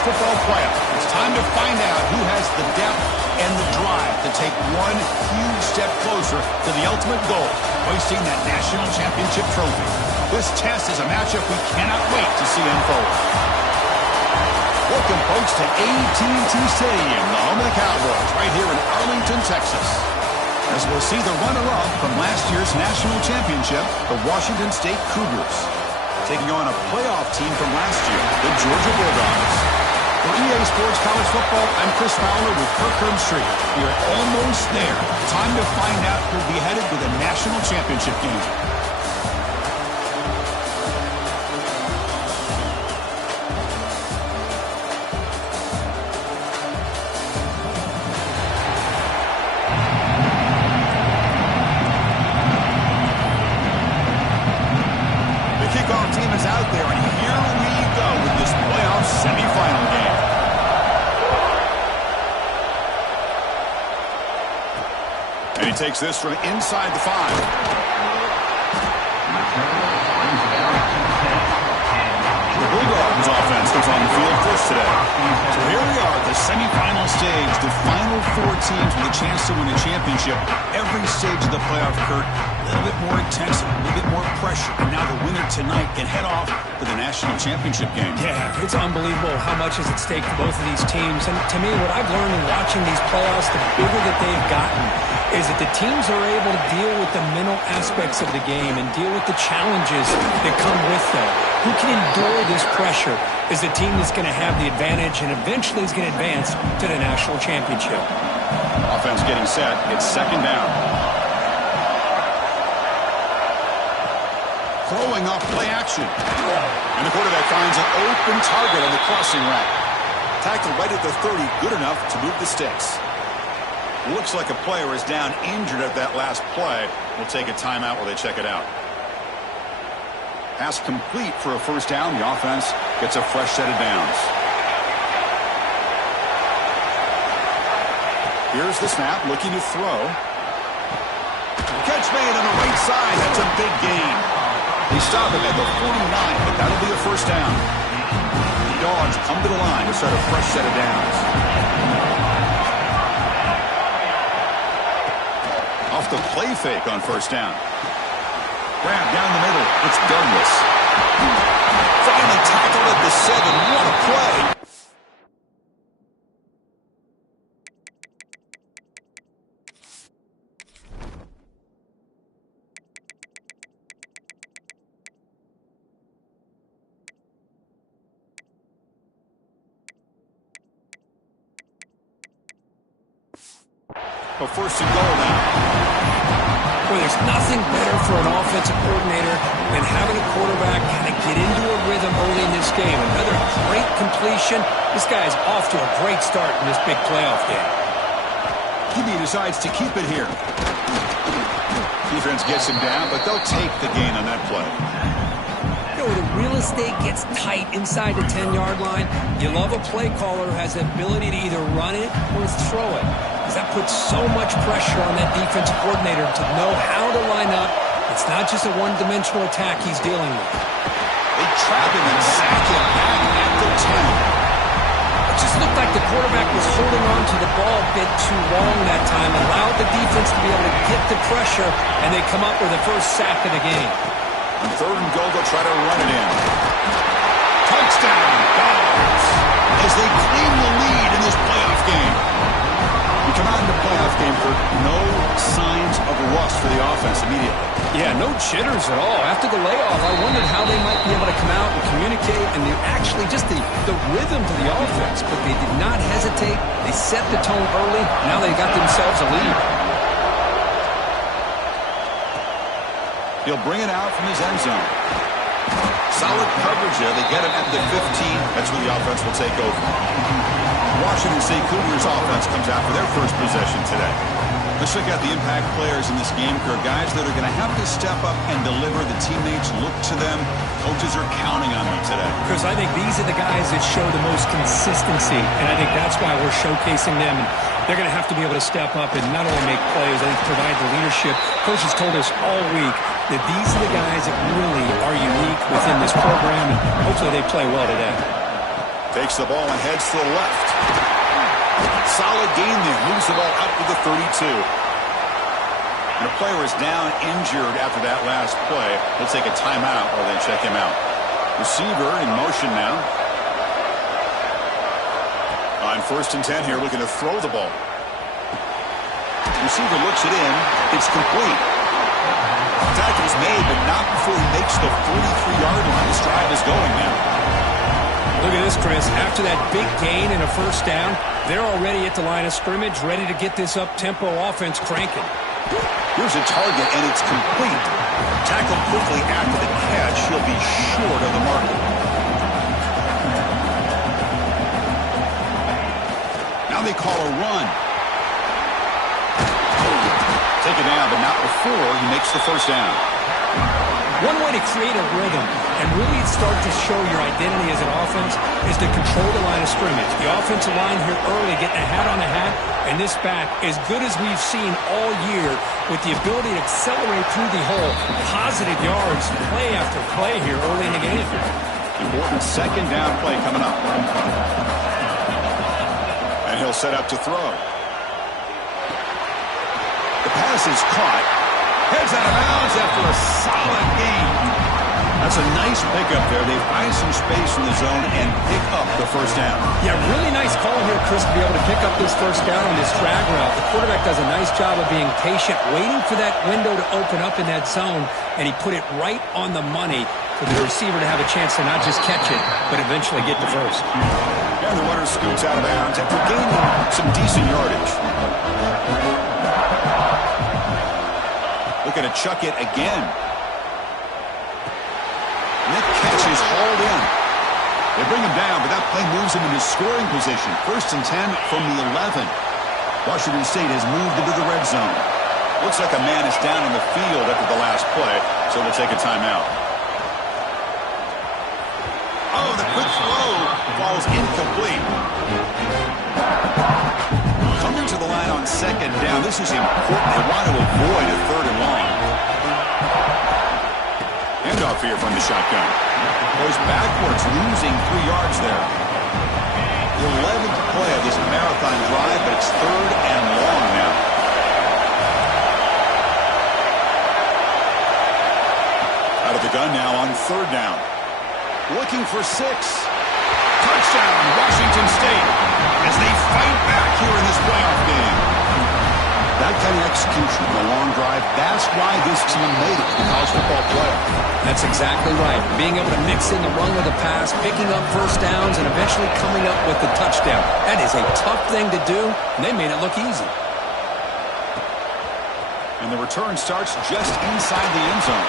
college football playoff. It's time to find out who has the depth and the drive to take one huge step closer to the ultimate goal, hoisting that national championship trophy. This test is a matchup we cannot wait to see unfold. Welcome, folks, to AT&T Stadium, the home of the Cowboys, right here in Arlington, Texas. As we'll see the runner-up from last year's national championship, the Washington State Cougars, taking on a playoff team from last year, the Georgia Bulldogs. For EA Sports College Football, I'm Chris Fowler with Kirk Herbstreit. We are almost there. Time to find out who'll be headed to the national championship game. Takes this from inside the 5. The Bulldogs offense comes on the field first today. So here we are at the semifinal stage, the final 4 teams with a chance to win a championship. Every stage of the playoff, Kurt, a little bit more intense, a little bit more pressure. And now the winner tonight can head off to the national championship game. Yeah, it's unbelievable how much is at stake for both of these teams. And to me, what I've learned in watching these playoffs, the bigger that they've gotten, is that the teams are able to deal with the mental aspects of the game and deal with the challenges that come with that. Who can endure this pressure is the team that's going to have the advantage and eventually is going to advance to the national championship. Offense getting set. It's second down. Throwing off play action. And the quarterback finds an open target on the crossing route. Tackled right at the 30, good enough to move the sticks. Looks like a player is down injured at that last play. We'll take a timeout while they check it out. Pass complete for a first down. The offense gets a fresh set of downs. Here's the snap, looking to throw. Catch made on the right side. That's a big gain. They stop him at the 49, but that'll be a first down. The Dogs come to the line to start a fresh set of downs. Off the play fake on first down. Grab down the middle. It's Douglas. Finally tackled at the 7. What a play. A first and goal now. Well, there's nothing better for an offensive coordinator than having a quarterback kind of get into a rhythm early in this game. Another great completion. This guy is off to a great start in this big playoff game. He decides to keep it here. Defense gets him down, but they'll take the gain on that play. You know, the real estate gets tight inside the 10-yard line. You love a play caller who has the ability to either run it or throw it. That puts so much pressure on that defensive coordinator to know how to line up. It's not just a one-dimensional attack he's dealing with. They trap him and sack him back at the 10. It just looked like the quarterback was holding on to the ball a bit too long that time, allowed the defense to be able to get the pressure, and they come up with the first sack of the game. On third and goal, they'll try to run it in. Touchdown, Dogs, as they claim the lead in this playoff game. You come out in the playoff game for no signs of rust for the offense immediately. Yeah, no jitters at all. After the layoff, I wondered how they might be able to come out and communicate and actually just the rhythm to the offense. But they did not hesitate. They set the tone early. Now they got themselves a lead. He'll bring it out from his end zone. Solid coverage here. They get him at the 15. That's where the offense will take over. Washington State Cougars offense comes out for their first possession today. Let's check out the impact players in this game, Kirk. Guys that are going to have to step up and deliver. The teammates look to them. Coaches are counting on them today. Chris, I think these are the guys that show the most consistency, and I think that's why we're showcasing them. And they're going to have to be able to step up and not only make plays, I think provide the leadership. Coaches told us all week that these are the guys that really are unique within this program, and hopefully they play well today. Takes the ball and heads to the left. Solid gain there. Moves the ball out to the 32. And the player is down injured after that last play. He'll take a timeout or then check him out. Receiver in motion now. On 1st and 10 here, looking to throw the ball. Receiver looks it in. It's complete. Tackle's made, but not before he makes the 43-yard line. This drive is going now. Look at this, Chris. After that big gain and a first down, they're already at the line of scrimmage, ready to get this up-tempo offense cranking. Here's a target, and it's complete. Tackled quickly after the catch. He'll be short of the marker. Now they call a run. Take it down, but not before he makes the first down. One way to create a rhythm and really start to show your identity as an offense is to control the line of scrimmage. The offensive line here early getting a hat on a hat, and this back, as good as we've seen all year, with the ability to accelerate through the hole, positive yards, play after play here early in the game. Important second down play coming up. And he'll set up to throw. The pass is caught. Heads out of bounds after a solid gain. That's a nice pickup there. They find some space in the zone and pick up the first down. Yeah, really nice call here, Chris, to be able to pick up this first down on this drag route. The quarterback does a nice job of being patient, waiting for that window to open up in that zone, and he put it right on the money for the receiver to have a chance to not just catch it, but eventually get the first. And the runner scoots out of bounds after gaining some decent yardage. Looking to chuck it again. And that catch is hauled in. They bring him down, but that play moves him into scoring position. 1st and 10 from the 11. Washington State has moved into the red zone. Looks like a man is down in the field after the last play, so we'll take a timeout. Oh, the quick throw falls incomplete. Coming to the line on 2nd down. This is important. They want to avoid a 3rd and long. Handoff here from the shotgun. Goes backwards, losing 3 yards there. The 11th play of this marathon drive, but it's 3rd and long now. Out of the gun now on 3rd down. Looking for 6. Touchdown, Washington State, as they fight back here in this playoff game. That kind of execution on a long drive, that's why this team made it to the college football playoff. That's exactly right. Being able to mix in the run with the pass, picking up first downs, and eventually coming up with the touchdown. That is a tough thing to do, and they made it look easy. And the return starts just inside the end zone.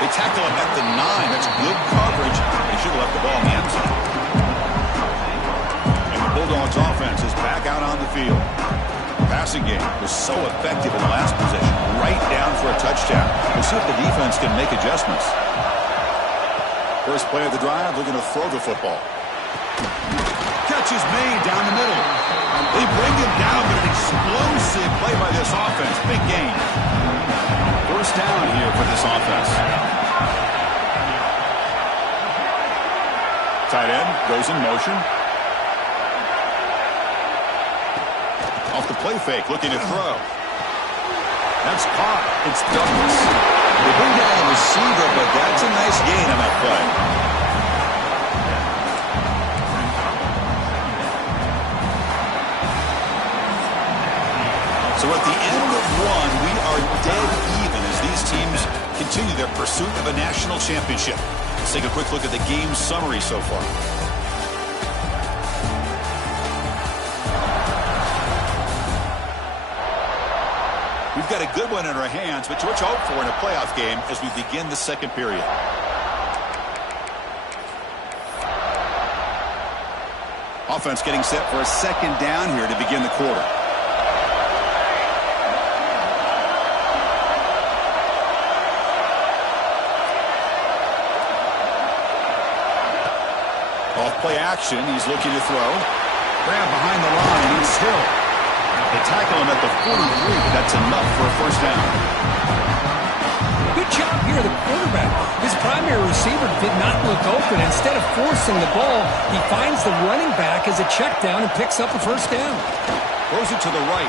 They tackle him at the 9. That's good coverage. They should have left the ball in the end zone. And the Bulldogs offense is back out on the field. The passing game was so effective in the last possession. Right down for a touchdown. We'll see if the defense can make adjustments. First play of the drive, looking to throw the football. Catch is made down the middle. They bring him down, but an explosive play by this offense. Big gain. First down here for this offense. Tight end goes in motion. Off the play fake, looking to throw. That's caught. It's Douglas. They bring down the receiver, but that's a nice gain on that play. So at the end of one, we are dead even as these teams continue their pursuit of a national championship. Let's take a quick look at the game summary so far. We've got a good one in our hands, but what you hope for in a playoff game as we begin the second period. Offense getting set for a second down here to begin the quarter. Off-play action, he's looking to throw. Grab behind the line, it's Hill. They tackle him at the 43, but that's enough for a first down. Good job here, the quarterback. His primary receiver did not look open. Instead of forcing the ball, he finds the running back as a check down and picks up a first down. Throws it to the right.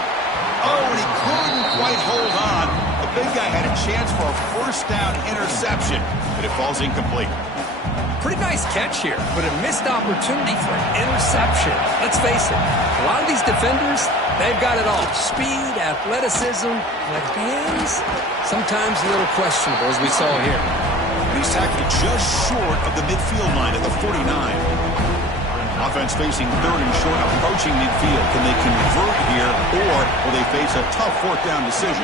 Oh, and he couldn't quite hold on. The big guy had a chance for a first down interception, but it falls incomplete. Pretty nice catch here, but a missed opportunity for an interception. Let's face it, a lot of these defenders, they've got it all. Speed, athleticism, but hands, sometimes a little questionable, as we saw here. He's tackled just short of the midfield line at the 49. Offense facing third and short, approaching midfield. Can they convert here, or will they face a tough fourth down decision?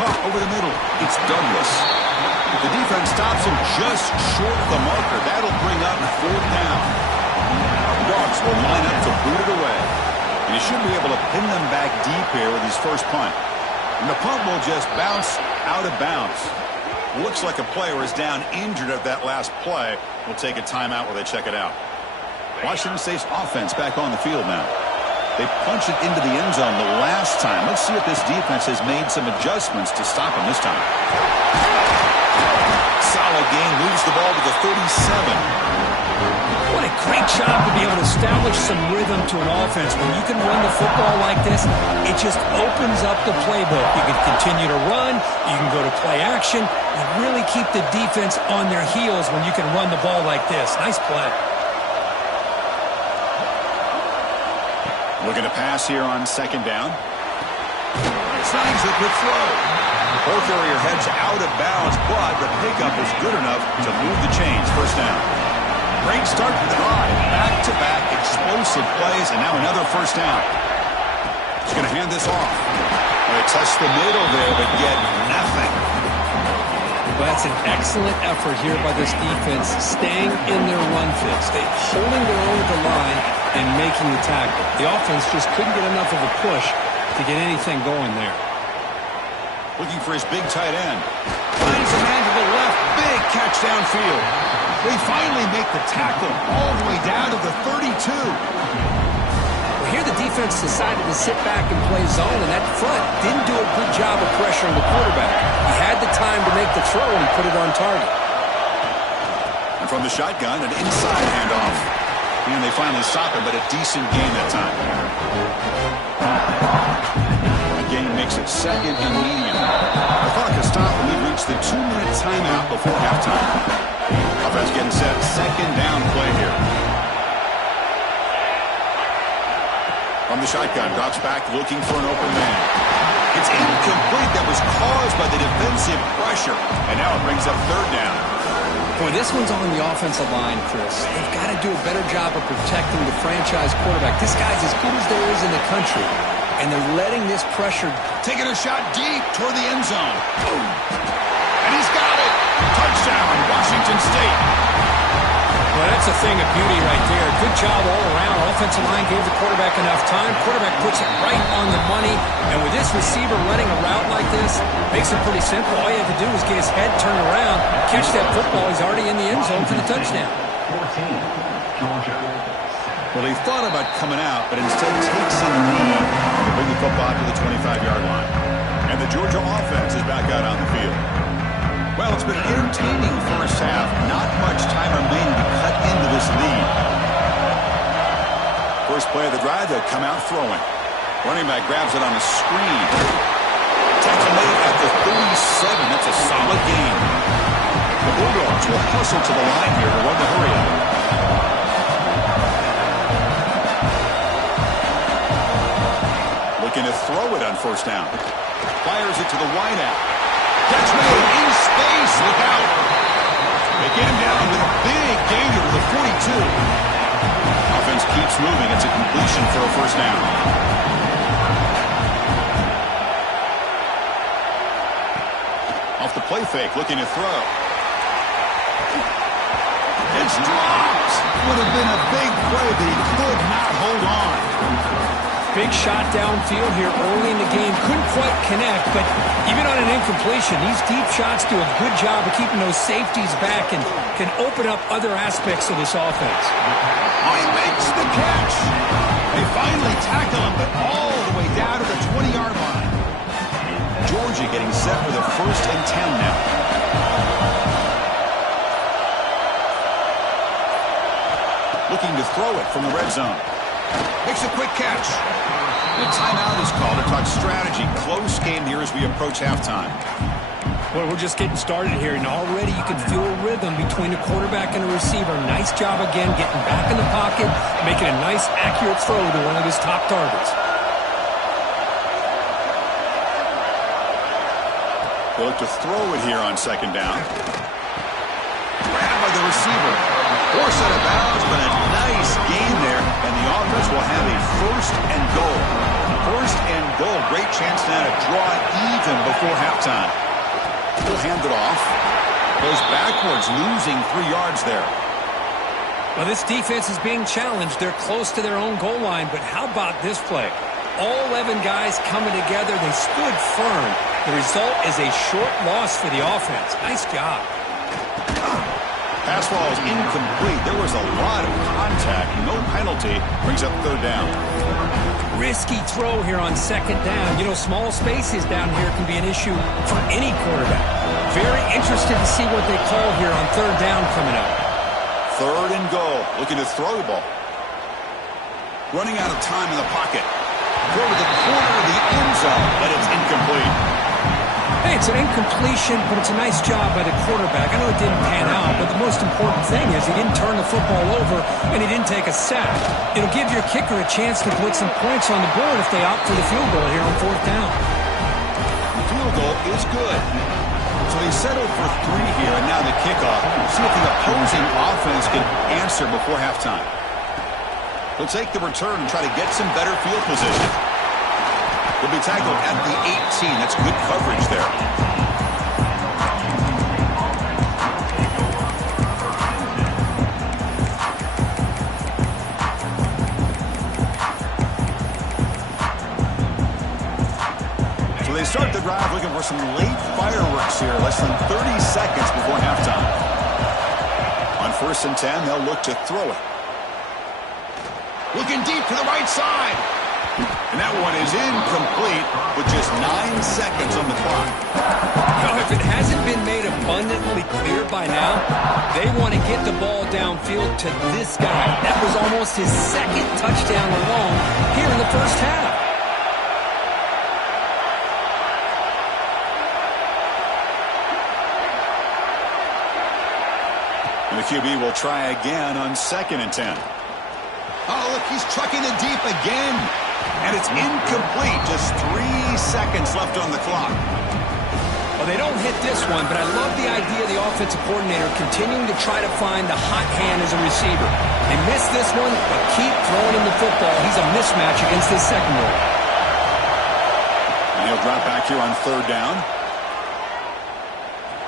Pop over the middle. It's Douglas. The defense stops him just short of the marker. That'll bring up fourth down. The Dogs will line up to boot it away. And he should be able to pin them back deep here with his first punt. And the punt will just bounce out of bounds. Looks like a player is down injured at that last play. We'll take a timeout while they check it out. Washington State's offense back on the field now. They punched it into the end zone the last time. Let's see if this defense has made some adjustments to stop him this time. Solid gain, moves the ball to the 37. What a great job to be able to establish some rhythm to an offense. When you can run the football like this, it just opens up the playbook. You can continue to run. You can go to play action. You really keep the defense on their heels when you can run the ball like this. Nice play. Looking to pass here on second down. Signs a good throw. Ball carrier heads out of bounds, but the pickup is good enough to move the chains. First down. Great start to the drive. Back-to-back explosive plays, and now another first down. He's going to hand this off. They touched the middle there, but get nothing. Well, that's an excellent effort here by this defense, staying in their run fix. They holding their own at the line and making the tackle. The offense just couldn't get enough of a push to get anything going there. Looking for his big tight end. Finds a man to the left. Big catch downfield. They finally make the tackle all the way down to the 32. Well, here the defense decided to sit back and play zone, and that front didn't do a good job of pressuring the quarterback. He had the time to make the throw, and he put it on target. And from the shotgun, an inside handoff. And they finally stop him, but a decent gain that time. A gain makes it second and medium. The clock has stopped, and we've reached the 2-minute timeout before halftime. Offense getting set, second down play here. From the shotgun, drops back, looking for an open man. It's incomplete. That was caused by the defensive pressure, and now it brings up third down. Boy, this one's on the offensive line, Chris. They've got to do a better job of protecting the franchise quarterback. This guy's as good as there is in the country, and they're letting this pressure. Taking a shot deep toward the end zone. Boom. And he's got it. Touchdown, Washington State. Well, that's a thing of beauty right there. Good job all around. Offensive line gave the quarterback enough time. Quarterback puts it right on the money. And with this receiver running a route like this, makes it pretty simple. All you have to do is get his head turned around, catch that football. He's already in the end zone for the touchdown. 14, Georgia. Well, he thought about coming out, but instead takes a knee to bring the football to the 25-yard line. And the Georgia offense is back out on the field. Well, it's been an entertaining first half. Not much time remaining to cut into this lead. First play of the drive, they'll come out throwing. Running back grabs it on a screen. Tackle made at the 37. That's a solid gain. The Bulldogs will hustle to the line here to run the hurry up. Looking to throw it on first down. Fires it to the wideout. Catch made in space. Look out. They get him down with a big gainer to the 42. Offense keeps moving. It's a completion for a first down. Off the play fake, looking to throw. It's dropped. Would have been a big play, but he could not hold on. Big shot downfield here early in the game. Couldn't quite connect, but even on an incompletion, these deep shots do a good job of keeping those safeties back and can open up other aspects of this offense. Oh, he makes the catch. They finally tackle him, but all the way down to the 20-yard line. Georgia formation getting set for the 1st and 10 now. Looking to throw it from the red zone. Makes a quick catch. The timeout is called to talk strategy. Close game here as we approach halftime. Well, we're just getting started here, and already you can feel a rhythm between a quarterback and a receiver. Nice job again getting back in the pocket, making a nice, accurate throw to one of his top targets. They'll look to throw it here on 2nd down. Grabbed by the receiver. Force out of bounds, but a nice gain there, and the offense will have a 1st and goal. 1st and goal. Great chance now to draw it even before halftime. He'll hand it off. Goes backwards, losing 3 yards there. Well, this defense is being challenged. They're close to their own goal line, but how about this play? All 11 guys coming together. They stood firm. The result is a short loss for the offense. Nice job. Pass ball is incomplete. There was a lot of contact. No penalty. Brings up 3rd down. Risky throw here on 2nd down. You know, small spaces down here can be an issue for any quarterback. Very interested to see what they call here on 3rd down coming up. 3rd and goal. Looking to throw the ball. Running out of time in the pocket. Throw to the corner of the end zone, but it's incomplete. Hey, it's an incompletion, but it's a nice job by the quarterback. I know it didn't pan out, but the most important thing is he didn't turn the football over and he didn't take a sack. It'll give your kicker a chance to put some points on the board if they opt for the field goal here on 4th down. The field goal is good. So they settled for 3 here, and now the kickoff. See if the opposing offense can answer before halftime. They'll take the return and try to get some better field position. Will be tackled at the 18. That's good coverage there. So they start the drive looking for some late fireworks here. Less than 30 seconds before halftime. On 1st and 10, they'll look to throw it. Looking deep to the right side. And that one is incomplete with just 9 seconds on the clock. Now, if it hasn't been made abundantly clear by now, they want to get the ball downfield to this guy. That was almost his 2nd touchdown alone here in the 1st half. And the QB will try again on 2nd and 10. Oh, look, he's trucking it deep again. And it's incomplete. Just 3 seconds left on the clock. Well, they don't hit this one, but I love the idea of the offensive coordinator continuing to try to find the hot hand as a receiver. They missed this one, but keep throwing him the football. He's a mismatch against this secondary. And he'll drop back here on 3rd down.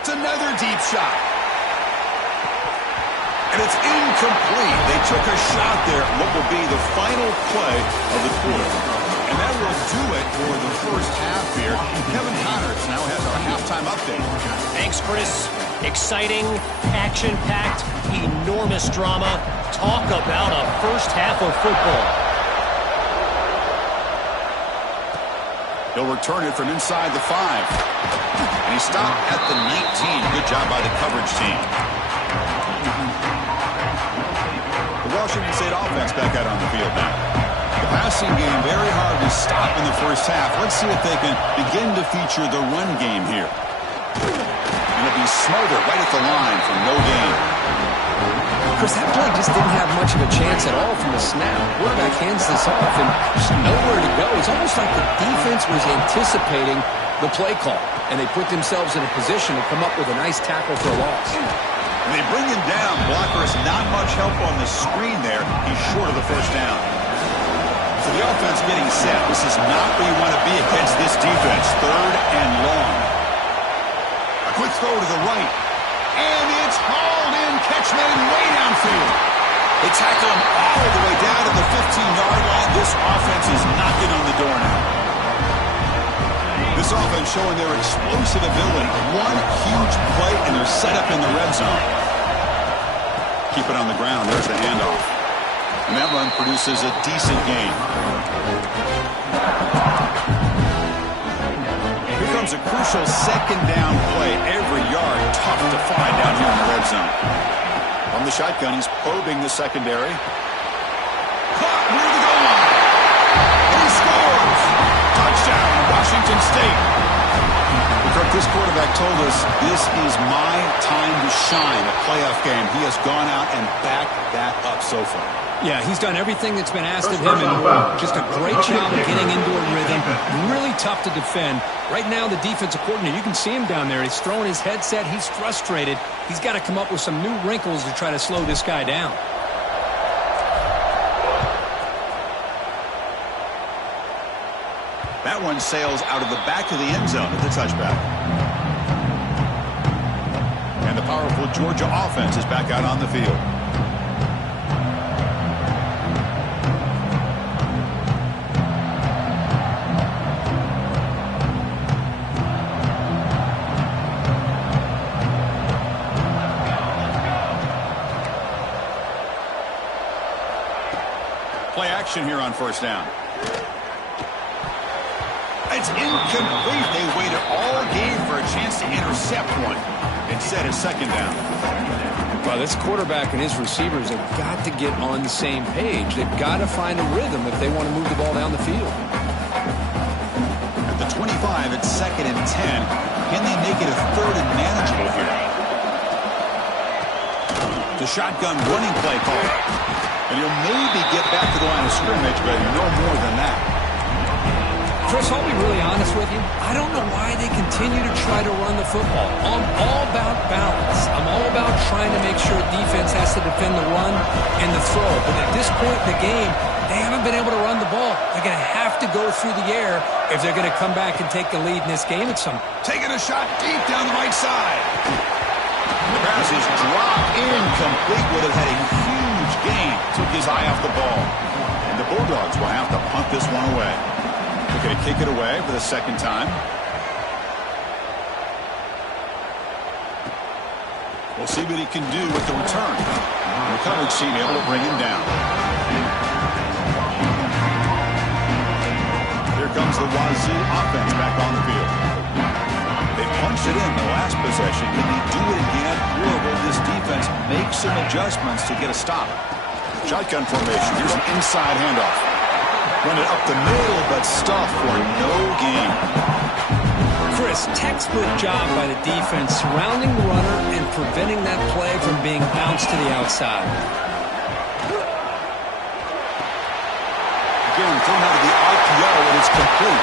It's another deep shot. And it's incomplete. They took a shot there at what will be the final play of the quarter. And that will do it for the 1st half here. Kevin Connors now has our halftime update. Thanks, Chris. Exciting, action-packed, enormous drama. Talk about a 1st half of football. He'll return it from inside the 5. And he stopped at the 19. Good job by the coverage team. The Washington State offense back out on the field now. The passing game very hard to stop in the 1st half. Let's see if they can begin to feature the run game here. And it'll be Smothers right at the line for no gain. Chris, that play just didn't have much of a chance at all from the snap. Quarterback hands this off and just nowhere to go. It's almost like the defense was anticipating the play call, and they put themselves in a position to come up with a nice tackle for a loss. And they bring him down. Blocker has not much help on the screen there. He's short of the 1st down. So the offense getting set. This is not where you want to be against this defense. 3rd and long. A quick throw to the right. And it's hauled in. Catch made way downfield. They tackle him all the way down to the 15-yard line. This offense is knocking on the door now. This offense showing their explosive ability. One huge play, and they're set up in the red zone. Keep it on the ground. There's the handoff. And that run produces a decent gain. Here comes becomes a crucial second down play. Every yard tough to find down here in the red zone. From the shotgun, he's probing the secondary. Caught near the goal line. And he scores. Touchdown, Washington State. Kirk, this quarterback told us this is my time to shine, a playoff game. He has gone out and backed that up so far. Yeah, he's done everything that's been asked of him, and more. Just a great job of getting into a rhythm. Really tough to defend. Right now, the defensive coordinator, you can see him down there. He's throwing his headset. He's frustrated. He's got to come up with some new wrinkles to try to slow this guy down. That one sails out of the back of the end zone at the touchback. And the powerful Georgia offense is back out on the field. Play action here on first down. It's incomplete. They waited all game for a chance to intercept one. Instead, it's second down. Well, this quarterback and his receivers have got to get on the same page. They've got to find a rhythm if they want to move the ball down the field. At the 25, it's second and 10. Can they make it a third and manageable here? The shotgun running play call. And he'll maybe get back to the line of scrimmage, but no more than that. Chris, I'll be really honest with you. I don't know why they continue to try to run the football. I'm all about balance. I'm all about trying to make sure defense has to defend the run and the throw. But at this point in the game, they haven't been able to run the ball. They're going to have to go through the air if they're going to come back and take the lead in this game at some. Taking a shot deep down the right side. The pass is dropped incomplete. Would have had a huge gain. Took his eye off the ball. And the Bulldogs will have to punt this one away. They're going to kick it away for the second time. We'll see what he can do with the return. The coverage team able to bring him down. Here comes the Wazoo offense back on the field. They punched it in the last possession. Can they do it again, or will this defense make some adjustments to get a stop? Shotgun formation. Here's an inside handoff. Run it up the middle, but stuff for no gain. Chris, textbook job by the defense surrounding the runner and preventing that play from being bounced to the outside. Again, thrown out of the RPO, and it's complete.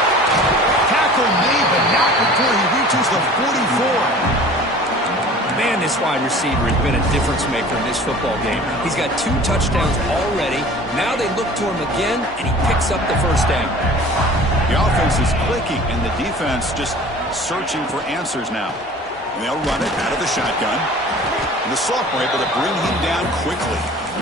Tackle made, but not before he reaches the 44. Man, this wide receiver has been a difference maker in this football game. He's got 2 touchdowns already. Now they look to him again, and he picks up the first down. The offense is clicking, and the defense just searching for answers now. And they'll run it out of the shotgun. And the sophomore able to bring him down quickly.